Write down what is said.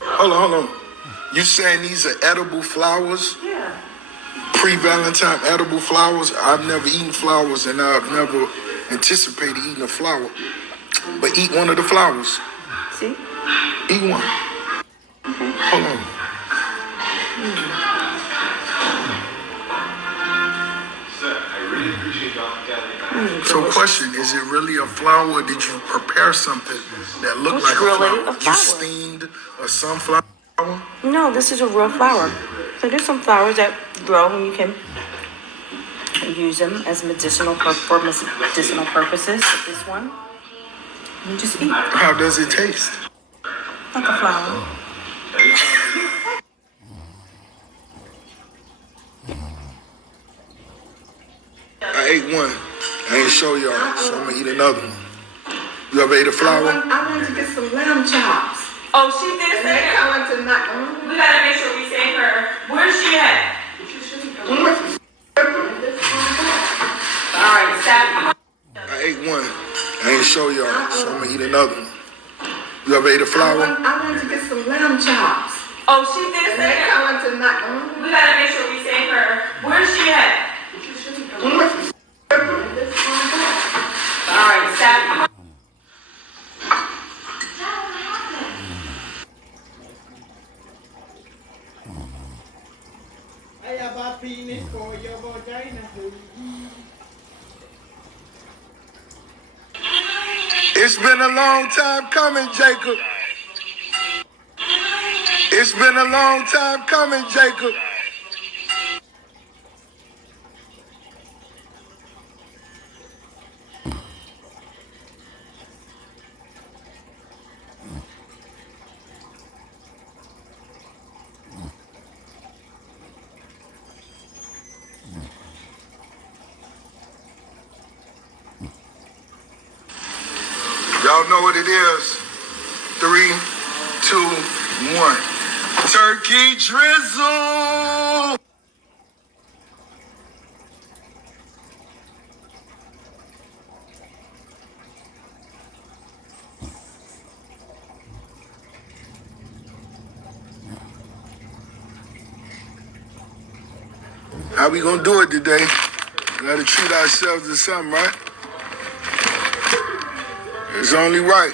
Hold on. You saying these are edible flowers? Yeah. Pre-Valentine edible flowers? I've never eaten flowers and I've never anticipated eating a flower. But eat one of the flowers. See? Eat one. Okay. Hold on. So question, is it really a flower? Did you prepare something that looked It's like really a flower? a flower. You steamed a sunflower? No, this is a real flower. So there's some flowers that grow and you can use them as medicinal for medicinal purposes. This one, you just eat How does it taste? like a flower. I ate one. I ain't show y'all, so I'm gonna eat another one. You ever ate a flower? I want to get some lamb chops. Oh, she did And say they her. coming tonight. We gotta make sure we save her. Where's she at? Alright, stop. I ate one. I ain't show y'all, so I'm gonna eat another one. You ever ate a flower? I want to get some lamb chops. Oh, she did And say they her. coming tonight. We gotta make sure we save her. Where's she at? Alright, stop. I have a penis for your vagina. It's been a long time coming, Jacob. It's been a long time coming, Jacob. Y'all know what it is. 3, 2, 1. Turkey drizzle. How we gonna do it today? We gotta treat ourselves to something, right? It's only right.